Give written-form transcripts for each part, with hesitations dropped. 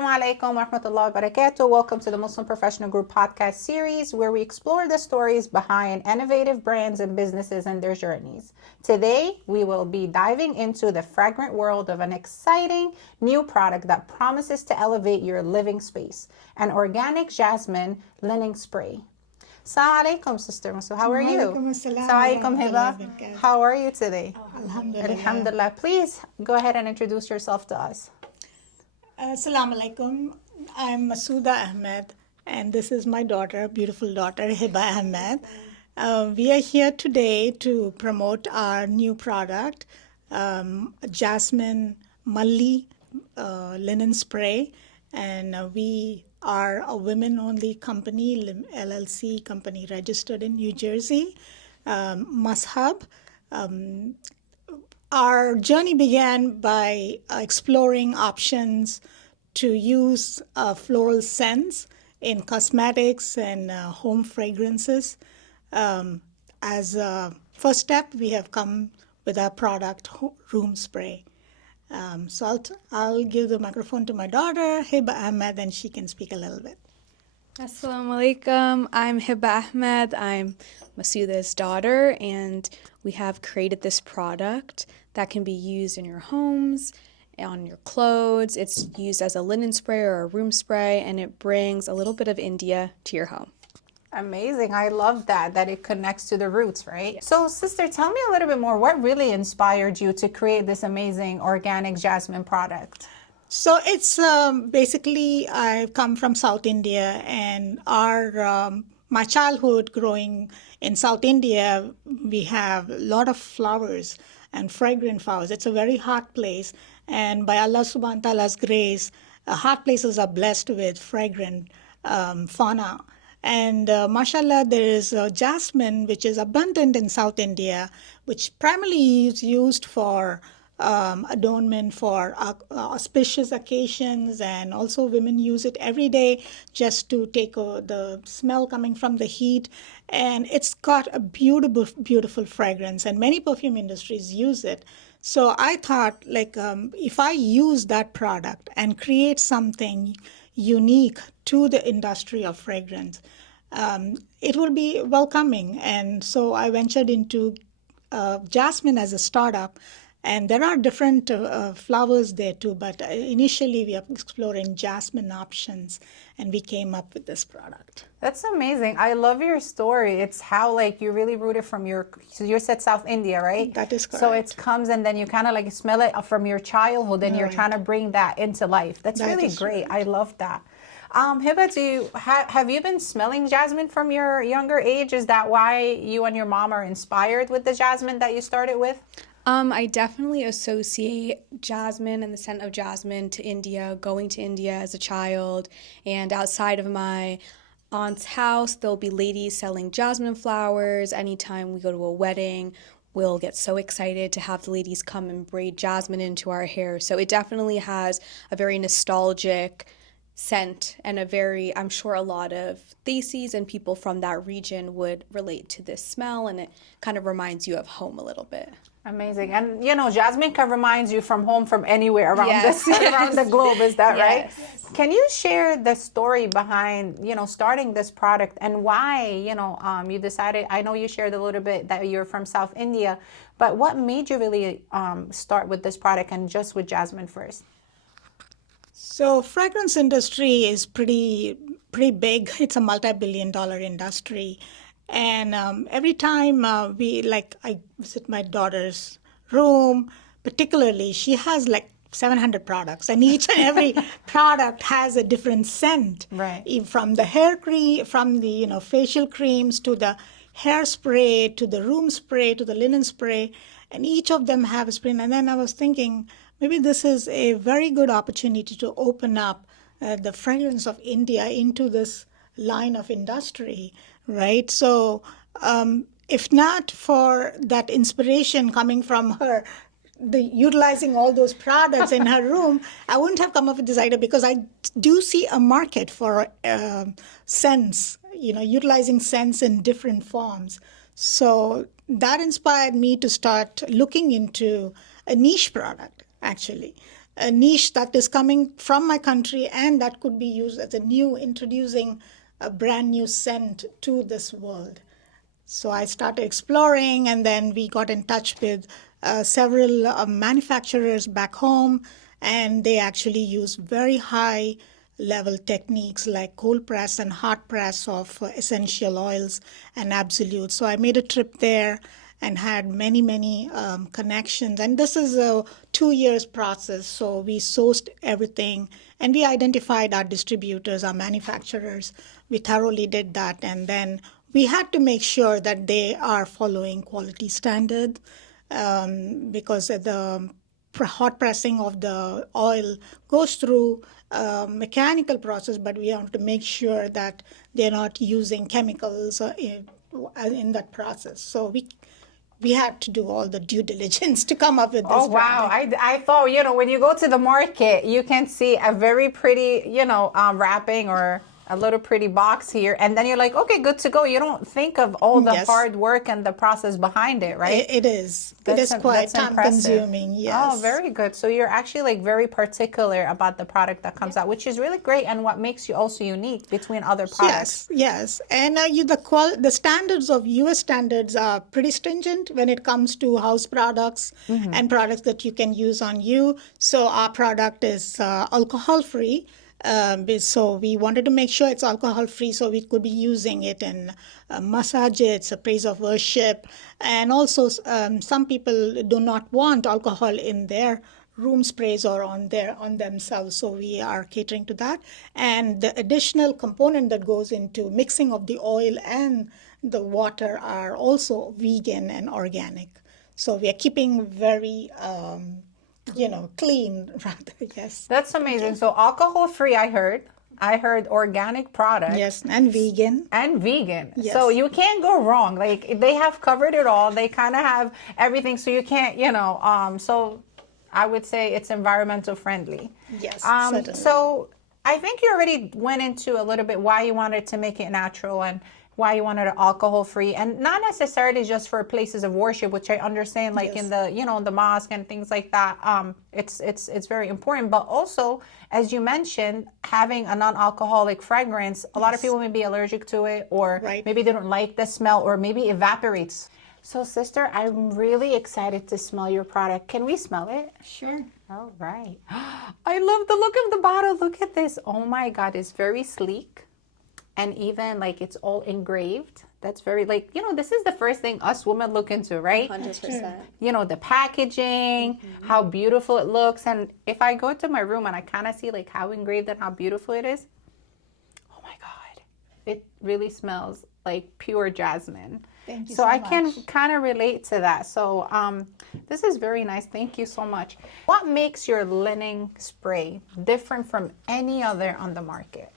Assalamu alaikum wa rahmatullahi wa barakatuh. Welcome to the Muslim Professional Group podcast series where we explore the stories behind innovative brands and businesses and their journeys. Today, we will be diving into the fragrant world of an exciting new product that promises to elevate your living space, an organic jasmine linen spray. Assalamu alaikum, Sister Masoodah. How are you? Assalamu alaikum, Heba. How are you today? Alhamdulillah. Alhamdulillah. Please go ahead and introduce yourself to us. Assalamu alaikum. I'm Masoodah Ahmed, and this is my daughter, beautiful daughter, Heba Ahmed. We are here today to promote our new product, Jasmine Malli Linen Spray, and we are a women-only company, LLC company registered in New Jersey, Mashab. Our journey began by exploring options to use floral scents in cosmetics and home fragrances. As a first step, we have come with our product, room spray. So I'll give the microphone to my daughter, Heba Ahmed, and she can speak a little bit. Assalamu alaikum. I'm Heba Ahmed. I'm Masoudah's daughter, and we have created this product that can be used in your homes, on your clothes. It's used as a linen spray or a room spray, and it brings a little bit of India to your home. Amazing. I love that it connects to the roots, right? Yeah. So, sister, tell me a little bit more. What really inspired you to create this amazing organic jasmine product? So it's basically, I come from South India, and my childhood growing in South India, we have a lot of flowers and fragrant flowers. It's a very hot place, and by Allah subhanahu wa ta'ala's grace, hot places are blessed with fragrant fauna. And mashallah, there is jasmine, which is abundant in South India, which primarily is used for adornment for auspicious occasions, and also women use it every day just to take the smell coming from the heat. And it's got a beautiful, beautiful fragrance, and many perfume industries use it. So I thought, if I use that product and create something unique to the industry of fragrance, it will be welcoming. And so I ventured into jasmine as a startup. And there are different flowers there too, but initially we are exploring jasmine options, and we came up with this product. That's amazing. I love your story. It's how you really rooted from so you said South India, right? That is correct. So it comes and then you kind of smell it from your childhood, and you're trying to bring that into life. That's really great. Right. I love that. Heba, have you been smelling jasmine from your younger age? Is that why you and your mom are inspired with the jasmine that you started with? I definitely associate jasmine and the scent of jasmine to India, going to India as a child. And outside of my aunt's house, there'll be ladies selling jasmine flowers. Anytime we go to a wedding, we'll get so excited to have the ladies come and braid jasmine into our hair. So it definitely has a very nostalgic scent, and I'm sure a lot of Desis and people from that region would relate to this smell, and it kind of reminds you of home a little bit. Amazing. And jasmine can remind you from home from anywhere around around the globe. Is that right? Yes. Can you share the story behind starting this product, and why you decided? I know you shared a little bit that you're from South India, but what made you really start with this product and just with jasmine first? So fragrance industry is pretty big. It's a multi-billion-dollar industry. And every time I visit my daughter's room, particularly, she has 700 products, and each and every product has a different scent. Right. From the hair cream, from the facial creams, to the hairspray, to the room spray, to the linen spray, and each of them have a spray. And then I was thinking, maybe this is a very good opportunity to open up the fragrance of India into this line of industry, right? So if not for that inspiration coming from her, utilizing all those products in her room, I wouldn't have come up with this idea, because I do see a market for scents, utilizing scents in different forms. So that inspired me to start looking into a niche product, actually. a niche that is coming from my country and that could be used as a new, introducing a brand new scent to this world. So I started exploring, and then we got in touch with several manufacturers back home, and they actually use very high level techniques like cold press and hot press of essential oils and absolutes. So I made a trip there and had many connections. And this is a 2 years process. So we sourced everything and we identified our distributors, our manufacturers. We thoroughly did that. And then we had to make sure that they are following quality standard because the hot pressing of the oil goes through a mechanical process, but we have to make sure that they're not using chemicals in that process. So we had to do all the due diligence to come up with this. Oh, wow. I thought, when you go to the market, you can see a very pretty, wrapping or a little pretty box here. And then you're like, okay, good to go. You don't think of all the hard work and the process behind it, right? It is. It is quite time consuming. Yes. Oh, very good. So you're actually like very particular about the product that comes out, which is really great. And what makes you also unique between other products. Yes. And the standards of US standards are pretty stringent when it comes to house products and products that you can use on you. So our product is alcohol free. So we wanted to make sure it's alcohol free, so we could be using it in massages, a praise of worship, and also some people do not want alcohol in their room sprays or on themselves. So we are catering to that, and the additional component that goes into mixing of the oil and the water are also vegan and organic. So we are keeping very clean rather. Yes, that's amazing. So alcohol free, I heard organic product, yes, and vegan yes. So you can't go wrong. Like they have covered it all. They kind of have everything, so you can't so I would say it's environmental friendly. Yes, certainly. So I think you already went into a little bit why you wanted to make it natural and why you wanted it alcohol free, and not necessarily just for places of worship, which I understand, like in the the mosque and things like that. It's very important, but also, as you mentioned, having a non-alcoholic fragrance. A lot of people may be allergic to it, or maybe they don't like the smell, or maybe evaporates. So, sister, I'm really excited to smell your product. Can we smell it? Sure. All right. I love the look of the bottle. Look at this. Oh my God, it's very sleek. And even like it's all engraved. That's very this is the first thing us women look into, right? 100%. The packaging, how beautiful it looks. And if I go to my room and I kind of see like how engraved and how beautiful it is, oh my God, it really smells like pure jasmine. Thank you so much. I can kind of relate to that. So this is very nice. Thank you so much. What makes your linen spray different from any other on the market?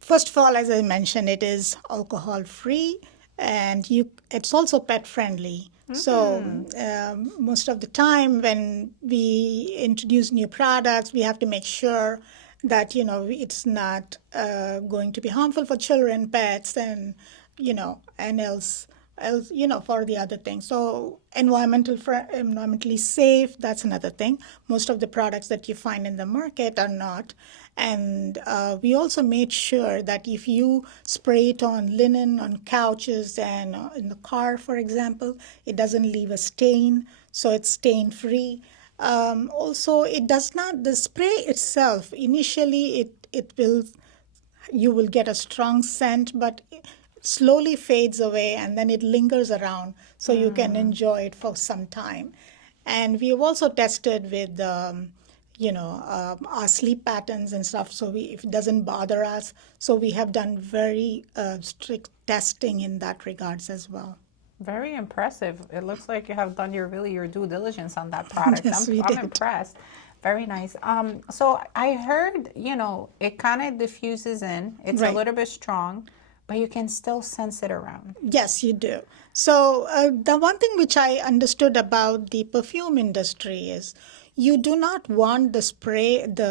First of all, as I mentioned, it is alcohol-free, and it's also pet-friendly. So most of the time when we introduce new products, we have to make sure that, it's not going to be harmful for children, pets, and, and else, for the other things. So environmentally safe, that's another thing. Most of the products that you find in the market are not. And we also made sure that if you spray it on linen, on couches, and in the car, for example, it doesn't leave a stain, so it's stain-free. Also, it does not, the spray itself, initially you will get a strong scent, but slowly fades away and then it lingers around, so you can enjoy it for some time. And we have also tested with our sleep patterns and stuff, so if it doesn't bother us. So we have done very strict testing in that regards as well. Very impressive. It looks like you have done your due diligence on that product. Yes, I'm impressed. Very nice. So I heard, it kind of diffuses in. It's a little bit strong, but you can still sense it around. Yes, you do. So the one thing which I understood about the perfume industry is you do not want the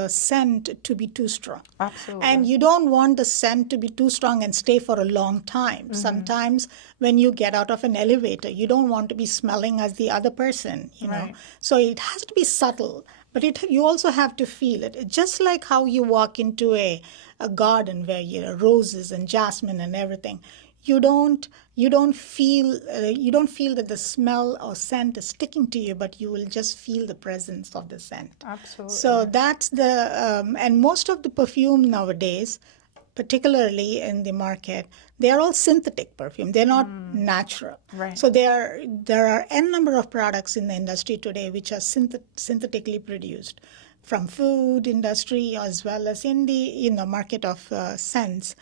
scent to be too strong. Absolutely. And you don't want the scent to be too strong and stay for a long time. Sometimes when you get out of an elevator, you don't want to be smelling as the other person, you know. Right. So it has to be subtle, but you also have to feel it. It's just like how you walk into a garden where you know roses and jasmine and everything. You don't feel that the smell or scent is sticking to you, but you will just feel the presence of the scent. Absolutely. So that's and most of the perfume nowadays, particularly in the market, they are all synthetic perfume. They're not natural. Right. So there are n number of products in the industry today which are synthetically produced, from food industry as well as in the market of scents.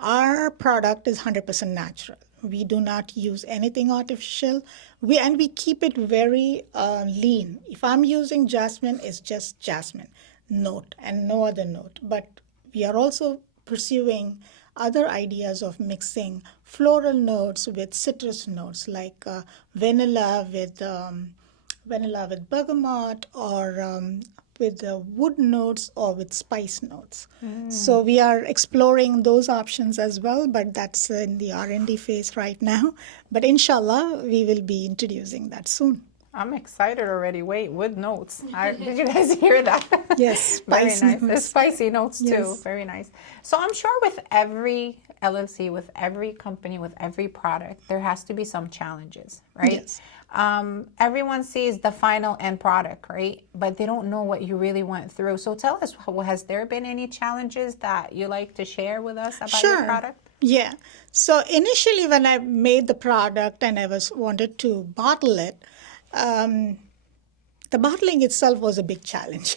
Our product is 100% natural. We do not use anything artificial. We keep it very lean. If I'm using jasmine, it's just jasmine note and no other note. But we are also pursuing other ideas of mixing floral notes with citrus notes, like vanilla with bergamot, or with wood notes, or with spice notes. So we are exploring those options as well, but that's in the R&D phase right now. But inshallah, we will be introducing that soon. I'm excited already. Wait, wood notes. Did you guys hear that? Yes, Very spice nice. notes. There's spicy notes too. Yes. Very nice. So I'm sure with every LLC, with every company, with every product, there has to be some challenges, right? Yes. Everyone sees the final end product, right? But they don't know what you really went through. So tell us, has there been any challenges that you like to share with us about your product? Yeah. So initially, when I made the product and I wanted to bottle it, the bottling itself was a big challenge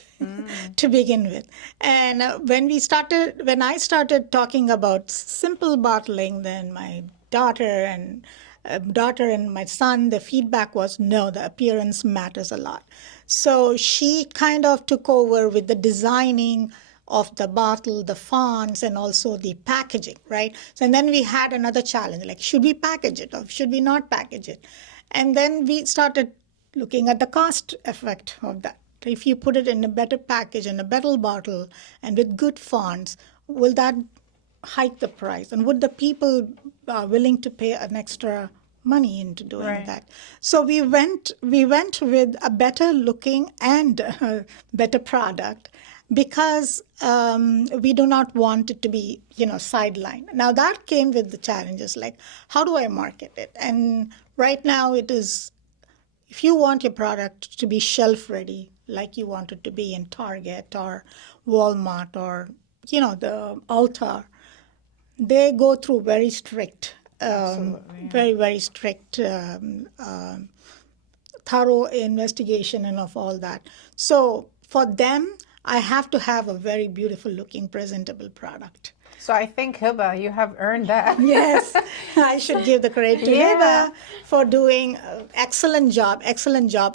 to begin with. And when I started talking about simple bottling, then my daughter and my son, the feedback was, no, the appearance matters a lot. So she kind of took over with the designing of the bottle, the fonts, and also the packaging, right? So, and then we had another challenge, like, should we package it or should we not package it? And then we started looking at the cost effect of that. If you put it in a better package, in a better bottle, and with good fonts, will that hike the price? And would the people willing to pay an extra money into doing that? So we went with a better looking and better product, because we do not want it to be, sidelined. Now that came with the challenges, like, how do I market it? And right now it is, if you want your product to be shelf ready, like you want it to be in Target or Walmart or, the Ulta, they go through very strict, very, very strict, thorough investigation and of all that. So for them, I have to have a very beautiful looking, presentable product. So I think, Heba, you have earned that. Yes, I should give the credit to Heba for doing excellent job.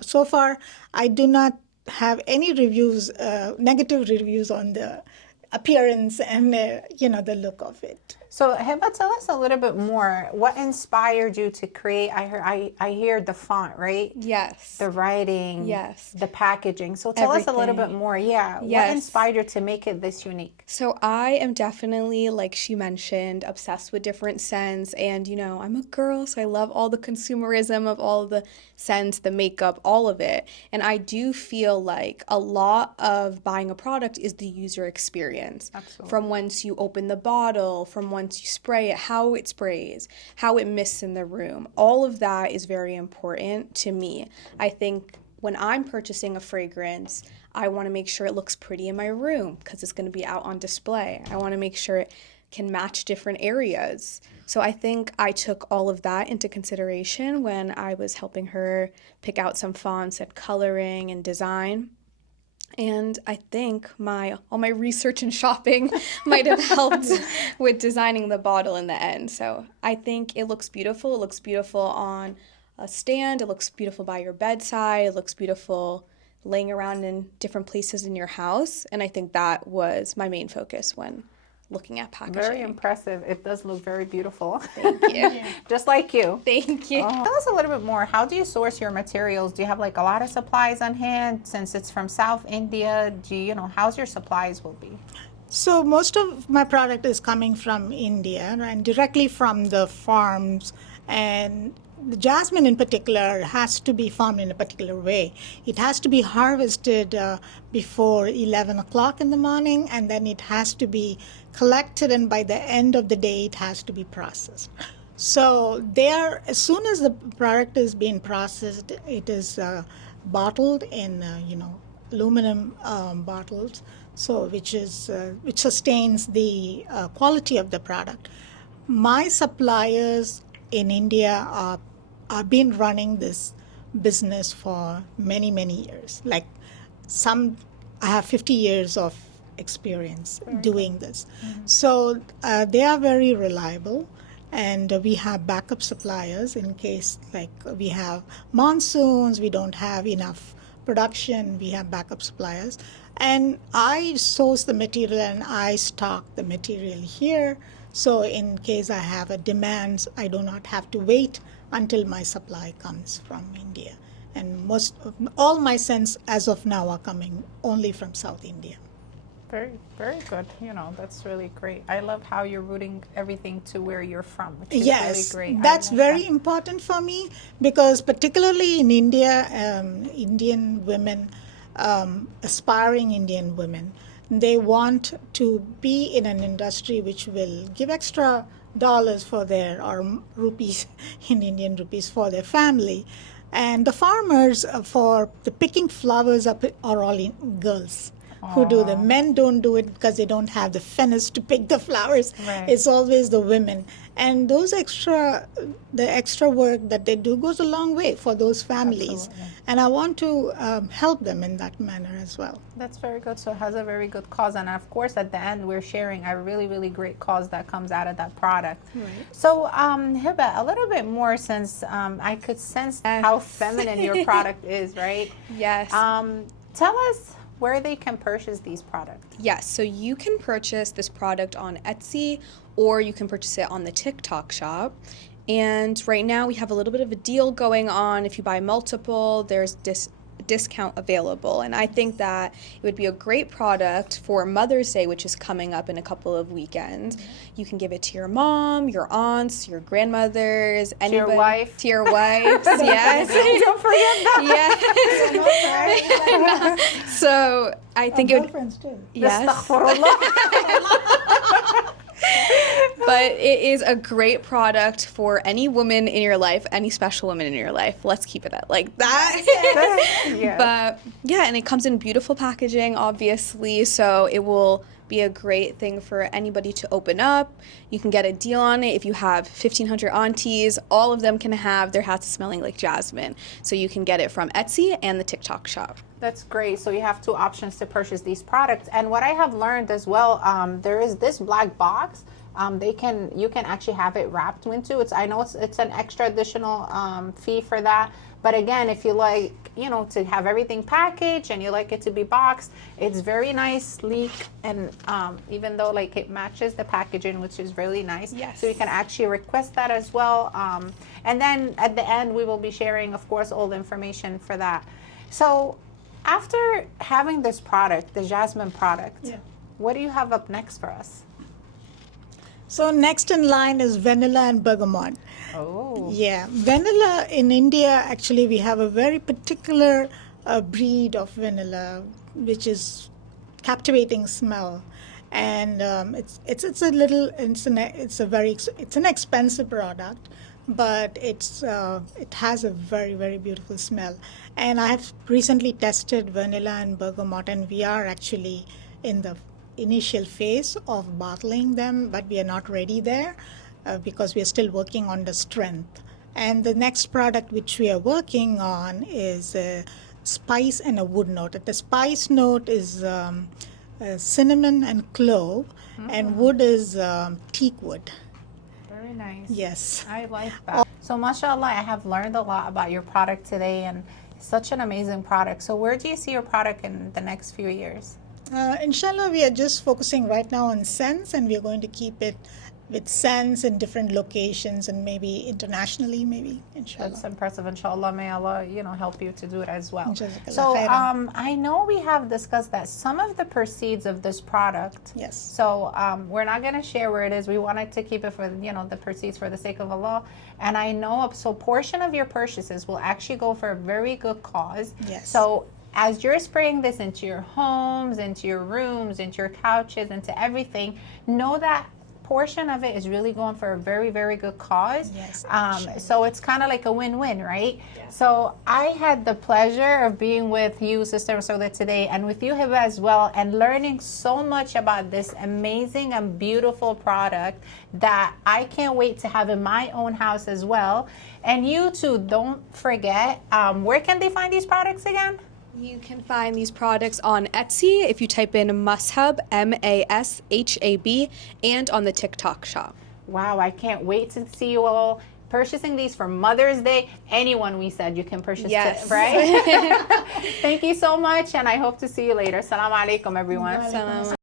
So far, I do not have any reviews, negative reviews on the appearance and the look of it. So Heba, tell us a little bit more. What inspired you to create? I hear the font, right? Yes. The writing. Yes. The packaging. So tell us a little bit more. Yeah. Yes. What inspired you to make it this unique? So I am definitely, like she mentioned, obsessed with different scents. And, I'm a girl, so I love all the consumerism of all of the scents, the makeup, all of it. And I do feel like a lot of buying a product is the user experience. Absolutely. From once you open the bottle, from once you spray it, how it sprays, how it mists in the room. All of that is very important to me. I think when I'm purchasing a fragrance, I want to make sure it looks pretty in my room because it's going to be out on display. I want to make sure it can match different areas. So I think I took all of that into consideration when I was helping her pick out some fonts and coloring and design. And I think all my research and shopping might have helped with designing the bottle in the end. So I think it looks beautiful. It looks beautiful on a stand. It looks beautiful by your bedside. It looks beautiful laying around in different places in your house. And I think that was my main focus when looking at packaging. Very impressive. It does look very beautiful. Thank you. Just like you. Thank you. Tell us a little bit more. How do you source your materials? Do you have like a lot of supplies on hand since it's from South India? Do you know, how's your supplies will be? So most of my product is coming from India and directly from the farms, and the jasmine in particular has to be farmed in a particular way. It has to be harvested before 11 o'clock in the morning, and then it has to be collected, and by the end of the day it has to be processed. So as soon as the product is being processed, it is bottled in aluminum bottles, so which sustains the quality of the product. My suppliers in India are been running this business for many, many years. Like I have 50 years of experience doing this. So they are very reliable, and we have backup suppliers in case like we have monsoons, we don't have enough production, we have backup suppliers. And I source the material and I stock the material here. So in case I have a demand, I do not have to wait until my supply comes from India. And all my scents as of now are coming only from South India. Very, very good. That's really great. I love how you're rooting everything to where you're from, which is Yes, really great. that's very important for me, because particularly in India, Indian women, aspiring Indian women, they want to be in an industry which will give extra dollars for or rupees in Indian rupees for their family. And the farmers for the picking flowers are all girls who do the men don't do it because they don't have the finesse to pick the flowers. Right. It's always the women, and the extra work that they do goes a long way for those families. Absolutely. And I want to help them in that manner as well. That's very good. So it has a very good cause, and of course at the end we're sharing a really, really great cause that comes out of that product. Right. So Heba, a little bit more, since I could sense how feminine your product is, right? Yes. Tell us where they can purchase these products. Yes, so you can purchase this product on Etsy, or you can purchase it on the TikTok shop. And right now we have a little bit of a deal going on. If you buy multiple, there's discount available. And I think that it would be a great product for Mother's Day, which is coming up in a couple of weekends. You can give it to your mom, your aunts, your grandmothers, anybody. To your wife. To your wives, yes. Don't forget that. Yes. So I think it would. Girlfriends too. Yes. Astaghfirullah. But it is a great product for any woman in your life, any special woman in your life. Let's keep it at like that. Yes. But yeah, and it comes in beautiful packaging, obviously, so it will be a great thing for anybody to open up. You can get a deal on it if you have 1,500 aunties. All of them can have their hats smelling like jasmine. So you can get it from Etsy and the TikTok shop. That's great. So you have two options to purchase these products. And what I have learned as well, there is this black box. You can actually have it wrapped into. I know it's an extra additional fee for that. But again, if you like, to have everything packaged and you like it to be boxed, it's very nice, sleek, and even though like it matches the packaging, which is really nice. Yes. So you can actually request that as well. And then at the end, we will be sharing, of course, all the information for that. So after having this product, the jasmine product, what do you have up next for us? So next in line is vanilla and bergamot. Oh. Yeah, vanilla in India, actually we have a very particular breed of vanilla, which is captivating smell. And it's an expensive product, but it has a very, very beautiful smell. And I have recently tested vanilla and bergamot, and we are actually in the initial phase of bottling them, but we are not ready there because we are still working on the strength. And the next product which we are working on is a spice and a wood note. The spice note is cinnamon and clove, and wood is teak wood. Very nice. Yes. I like that. So mashallah, I have learned a lot about your product today, and it's such an amazing product. So where do you see your product in the next few years? Inshallah, we are just focusing right now on scents, and we are going to keep it with scents in different locations and maybe internationally, maybe, inshallah. That's impressive. Inshallah, may Allah, help you to do it as well. Jazakallah So, khairan. I know we have discussed that some of the proceeds of this product. Yes. So, we're not going to share where it is. We wanted to keep it for, the proceeds for the sake of Allah. And I know, so portion of your purchases will actually go for a very good cause. Yes. So, as you're spraying this into your homes, into your rooms, into your couches, into everything, know that portion of it is really going for a very, very good cause. Yes. So it's kind of like a win-win, right? Yeah. So I had the pleasure of being with you, Sister Masoodah, today, and with you, Heba, as well, and learning so much about this amazing and beautiful product that I can't wait to have in my own house as well. And you too, don't forget, where can they find these products again? You can find these products on Etsy if you type in Mashab, Mashab, and on the TikTok shop. Wow, I can't wait to see you all purchasing these for Mother's Day. Anyone we said you can purchase, yes. Right? Thank you so much, and I hope to see you later. Assalamu alaikum, everyone. Assalamu